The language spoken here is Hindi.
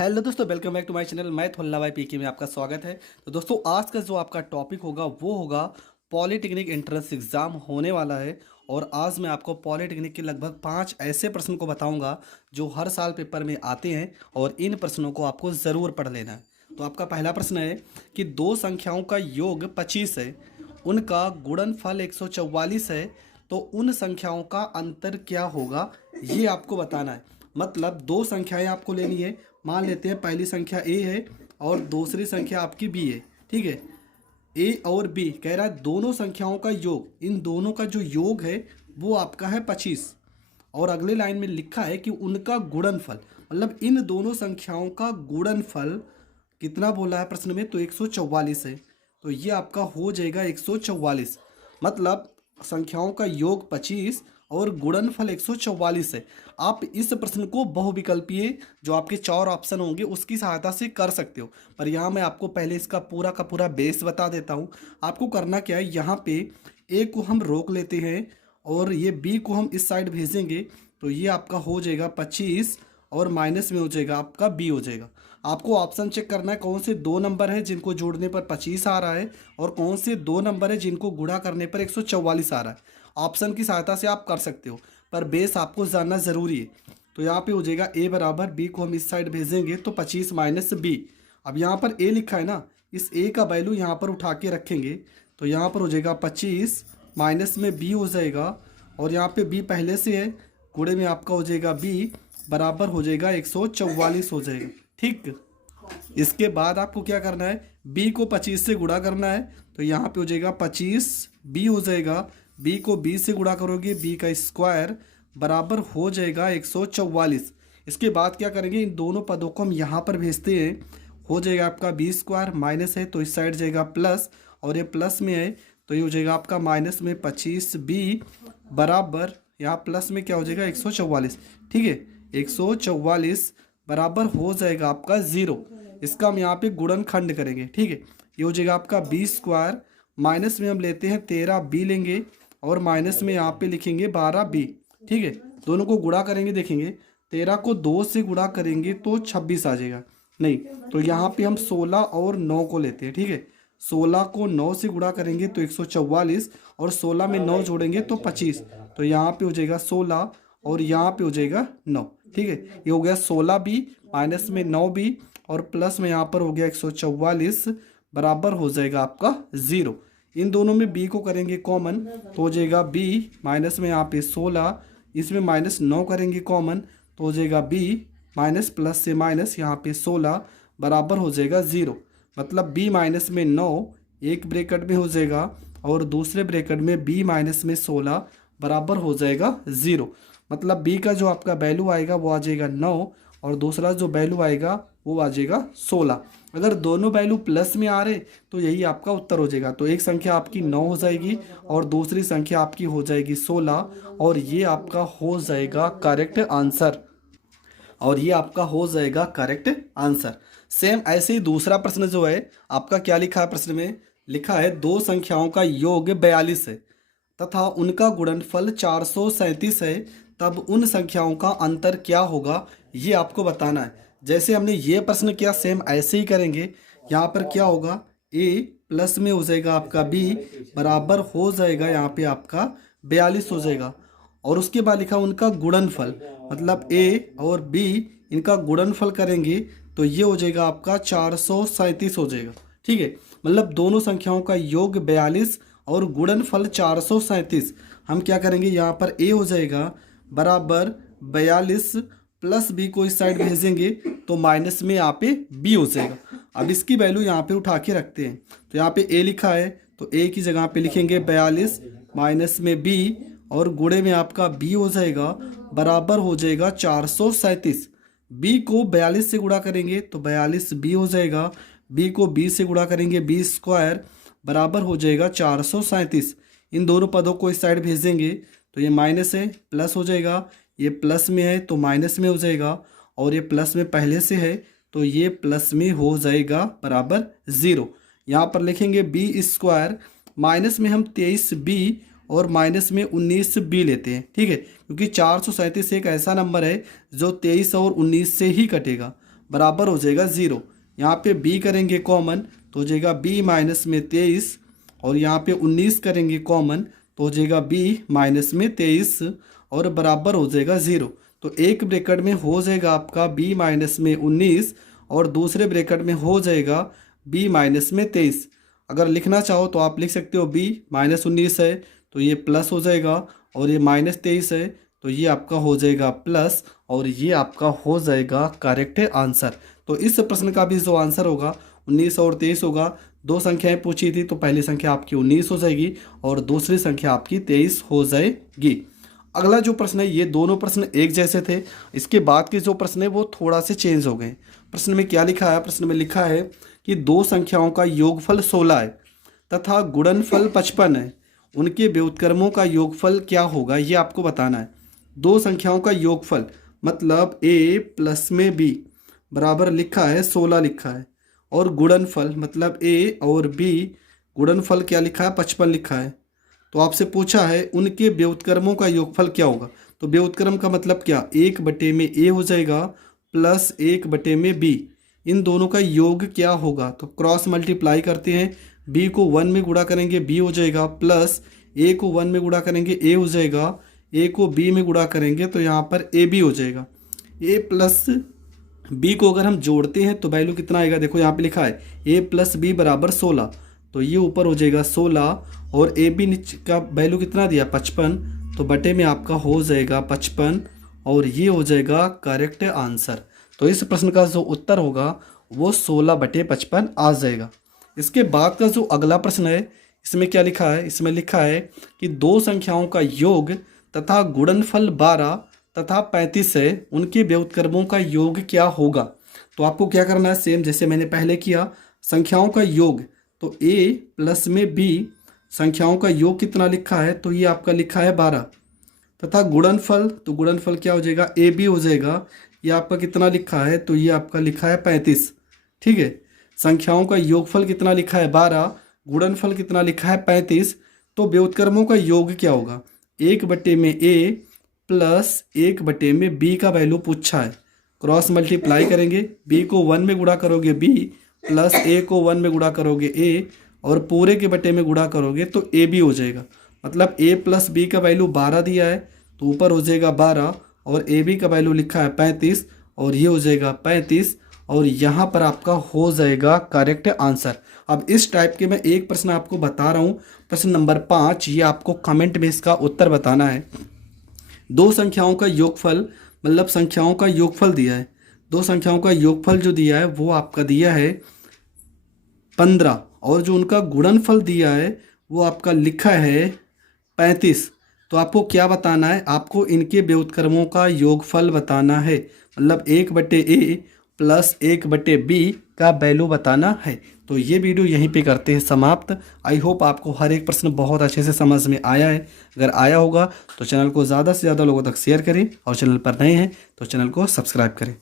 हेलो दोस्तों, welcome back to my channel. मैं थोल्ला भाई पीके में आपका स्वागत है। तो दोस्तों, आज का जो आपका टॉपिक होगा वो होगा पॉलिटेक्निक एंट्रेंस एग्ज़ाम होने वाला है। और आज मैं आपको पॉलिटेक्निक के लगभग 5 ऐसे प्रश्न को बताऊंगा जो हर साल पेपर में आते हैं और इन प्रश्नों को आपको ज़रूर पढ़ लेना है। तो आपका पहला प्रश्न है कि दो संख्याओं का योग 25 है, उनका गुणनफल 144 है, तो उन संख्याओं का अंतर क्या होगा, ये आपको बताना है। मतलब दो संख्याएं आपको लेनी है। मान लेते हैं पहली संख्या ए है और दूसरी संख्या आपकी बी है। ठीक है, ए और बी कह रहा है दोनों संख्याओं का योग, इन दोनों का जो योग है वो आपका है 25। और अगले लाइन में लिखा है कि उनका गुणनफल, मतलब इन दोनों संख्याओं का गुणनफल कितना बोला है प्रश्न में, तो 144 है। तो ये आपका हो जाएगा 144। मतलब संख्याओं का योग 25 और गुणनफल 144 है। आप इस प्रश्न को बहुविकल्पीय जो आपके 4 ऑप्शन होंगे उसकी सहायता से कर सकते हो, पर यहाँ मैं आपको पहले इसका पूरा का पूरा बेस बता देता हूँ। आपको करना क्या है, यहाँ पे ए को हम रोक लेते हैं और ये बी को हम इस साइड भेजेंगे। तो ये आपका हो जाएगा 25 और माइनस में हो जाएगा आपका बी हो जाएगा। आपको ऑप्शन चेक करना है कौन से दो नंबर है जिनको जोड़ने पर 25 आ रहा है और कौन से दो नंबर है जिनको गुणा करने पर 144 आ रहा है। ऑप्शन की सहायता से आप कर सकते हो, पर बेस आपको जानना ज़रूरी है। तो यहाँ पे हो जाएगा ए बराबर बी को हम इस साइड भेजेंगे तो 25 माइनस बी। अब यहाँ पर ए लिखा है ना, इस ए का वैल्यू यहाँ पर उठा के रखेंगे तो यहाँ पर हो जाएगा 25 माइनस में बी हो जाएगा। और यहाँ पे बी पहले से है, गुणे में आपका हो जाएगा बी बराबर हो जाएगा 144 हो जाएगा। ठीक, इसके बाद आपको क्या करना है, b को 25 से गुणा करना है। तो यहाँ पे हो जाएगा 25 b हो जाएगा, b को b से गुणा करोगे b का स्क्वायर बराबर हो जाएगा 144। इसके बाद क्या करेंगे, इन दोनों पदों को हम यहाँ पर भेजते हैं। हो जाएगा आपका बी स्क्वायर, माइनस है तो इस साइड जाएगा प्लस, और ये प्लस में है तो ये हो जाएगा आपका माइनस में 25b बराबर यहाँ प्लस में क्या हो जाएगा 144। ठीक है, 144 बराबर हो जाएगा आपका 0। इसका हम यहाँ पे गुणनखंड करेंगे। ठीक है, ये हो जाएगा आपका बी स्क्वायर, माइनस में हम लेते हैं 13b लेंगे और माइनस में यहाँ पे लिखेंगे 12b। ठीक है, दोनों को गुणा करेंगे, देखेंगे 13 को 2 से गुणा करेंगे तो 26 आ जाएगा। नहीं, तो यहाँ पे हम 16 और 9 को लेते हैं। ठीक है, 16 को 9 से गुणा करेंगे तो 144 और 16 में 9 जोड़ेंगे तो 25। तो यहाँ पे हो जाएगा 16 और यहाँ पे हो जाएगा 9। ठीक है, ये हो गया 16b माइनस में 9b और प्लस में यहाँ पर हो गया 144 बराबर हो जाएगा आपका 0। इन दोनों में b को करेंगे कॉमन तो हो जाएगा b माइनस में यहाँ पे 16, इसमें माइनस 9 करेंगे कॉमन तो हो जाएगा b माइनस प्लस से माइनस यहाँ पे 16 बराबर हो जाएगा 0। मतलब b माइनस में 9 एक ब्रैकेट में हो जाएगा और दूसरे ब्रैकेट में b माइनस में 16 बराबर हो जाएगा 0। मतलब b का जो आपका वैल्यू आएगा वो आ जाएगा 9 और दूसरा जो वैल्यू आएगा वो आ जाएगा 16। अगर दोनों वैल्यू प्लस में आ रहे तो यही आपका उत्तर हो जाएगा। तो एक संख्या आपकी 9 हो जाएगी और दूसरी संख्या आपकी हो जाएगी 16 और ये आपका हो जाएगा करेक्ट आंसर। और ये आपका हो जाएगा करेक्ट आंसर। सेम ऐसे ही दूसरा प्रश्न जो है आपका क्या लिखा है, प्रश्न में लिखा है दो संख्याओं का योग 42 है तथा उनका गुणनफल 437 है, तब उन संख्याओं का अंतर क्या होगा, ये आपको बताना है। जैसे हमने ये प्रश्न किया सेम ऐसे ही करेंगे। यहाँ पर क्या होगा, a प्लस में हो जाएगा आपका b बराबर हो जाएगा यहाँ पे आपका 42 हो जाएगा। और उसके बाद लिखा उनका गुणनफल, मतलब a और b इनका गुणनफल करेंगे तो ये हो जाएगा आपका 437 हो जाएगा। ठीक है, मतलब दोनों संख्याओं का योग 42 और गुणनफल 437। हम क्या करेंगे, यहाँ पर a हो जाएगा बराबर 42 प्लस b को इस साइड भेजेंगे तो माइनस में यहाँ पे b हो जाएगा। अब इसकी वैल्यू यहाँ पे उठा के रखते हैं। तो यहाँ पे a लिखा है तो a की जगह पे लिखेंगे 42 माइनस में b और गुणे में आपका b हो जाएगा बराबर हो जाएगा 437। b को 42 से गुणा करेंगे तो 42b हो जाएगा, b को b से गुणा करेंगे b स्क्वायर बराबर हो जाएगा 437। इन दोनों पदों को इस साइड भेजेंगे तो ये माइनस है प्लस हो जाएगा, ये प्लस में है तो माइनस में हो जाएगा और ये प्लस में पहले से है तो ये प्लस में हो जाएगा बराबर 0। यहाँ पर लिखेंगे b स्क्वायर, माइनस में हम 23b और माइनस में 19b लेते हैं। ठीक है, क्योंकि 437 एक ऐसा नंबर है जो 23 और 19 से ही कटेगा। बराबर हो जाएगा 0। यहाँ पे b करेंगे कॉमन तो हो जाएगा b माइनस में 23, और यहाँ पे 19 करेंगे कॉमन तो हो जाएगा b माइनस में 23 और बराबर हो जाएगा 0। तो एक ब्रैकेट में हो जाएगा आपका b माइनस में 19 और दूसरे ब्रैकेट में हो जाएगा b माइनस में 23। अगर लिखना चाहो तो आप लिख सकते हो b माइनस 19 है तो ये प्लस हो जाएगा, और ये माइनस 23 है तो ये आपका हो जाएगा प्लस, और ये आपका हो जाएगा करेक्ट आंसर। तो इस प्रश्न का भी जो आंसर होगा 19 और 23 होगा। दो संख्याएं पूछी थी तो पहली संख्या आपकी 19 हो जाएगी और दूसरी संख्या आपकी 23 हो जाएगी। अगला जो प्रश्न है, ये दोनों प्रश्न एक जैसे थे, इसके बाद के जो प्रश्न है वो थोड़ा से चेंज हो गए। प्रश्न में क्या लिखा है? प्रश्न में लिखा है कि दो संख्याओं का योगफल 16 है तथा गुणनफल 55 है, उनके व्युत्क्रमों का योगफल क्या होगा, ये आपको बताना है। दो संख्याओं का योगफल मतलब a प्लस में b बराबर लिखा है 16 लिखा है, और गुणनफल मतलब a और b गुणनफल क्या लिखा है 55 लिखा है। तो आपसे पूछा है उनके व्युत्क्रमों का योगफल क्या होगा। तो व्युत्क्रम का मतलब क्या, 1/में a हो जाएगा प्लस 1/में b, इन दोनों का योग क्या होगा। तो क्रॉस मल्टीप्लाई करते हैं, b को 1 में गुणा करेंगे b हो जाएगा, प्लस a को 1 में गुणा करेंगे a हो जाएगा, a को b में गुणा करेंगे तो यहाँ पर ab हो जाएगा। a प्लस b को अगर हम जोड़ते हैं तो वैल्यू कितना आएगा, देखो यहाँ पे लिखा है a प्लस b बराबर 16, तो ये ऊपर हो जाएगा 16 और ए बी नीचे का वैल्यू कितना दिया 55, तो बटे में आपका हो जाएगा 55 और ये हो जाएगा करेक्ट आंसर। तो इस प्रश्न का जो उत्तर होगा वो 16/55 आ जाएगा। इसके बाद का जो अगला प्रश्न है, इसमें क्या लिखा है? इसमें लिखा है कि दो संख्याओं का योग तथा गुणनफल 12 तथा 35 है, उनके व्युत्क्रमों का योग क्या होगा। तो आपको क्या करना है, सेम जैसे मैंने पहले किया, संख्याओं का योग तो a प्लस में b, संख्याओं का योग कितना लिखा है, तो ये आपका लिखा है 12, तथा गुणनफल तो गुणनफल क्या हो जाएगा ए बी हो जाएगा, ये आपका कितना लिखा है, तो ये आपका लिखा है 35। ठीक है, संख्याओं का योगफल कितना लिखा है 12, गुणनफल कितना लिखा है 35। तो व्युत्क्रमों का योग क्या होगा, 1/में a प्लस 1/में b का वैल्यू पूछा है, क्रॉस मल्टीप्लाई करेंगे, b को 1 में गुणा करोगे b प्लस a को 1 में गुणा करोगे a और पूरे के बटे में गुणा करोगे तो ए बी हो जाएगा। मतलब a प्लस बी का वैल्यू 12 दिया है तो ऊपर हो जाएगा 12 और ए बी का वैल्यू लिखा है 35 और ये हो जाएगा 35 और यहाँ पर आपका हो जाएगा करेक्ट आंसर। अब इस टाइप के मैं एक प्रश्न आपको बता रहा हूँ, प्रश्न नंबर 5, ये आपको कमेंट में इसका उत्तर बताना है। दो संख्याओं का योगफल मतलब संख्याओं का योगफल दिया है, दो संख्याओं का योगफल जो दिया है वो आपका दिया है 15 और जो उनका गुणनफल दिया है वो आपका लिखा है 35। तो आपको क्या बताना है, आपको इनके व्युत्क्रमों का योगफल बताना है, मतलब 1/a प्लस 1/b का वैल्यू बताना है। तो ये वीडियो यहीं पे करते हैं समाप्त। आई होप आपको हर एक प्रश्न बहुत अच्छे से समझ में आया है। अगर आया होगा तो चैनल को ज़्यादा से ज़्यादा लोगों तक शेयर करें और चैनल पर नए हैं तो चैनल को सब्सक्राइब करें।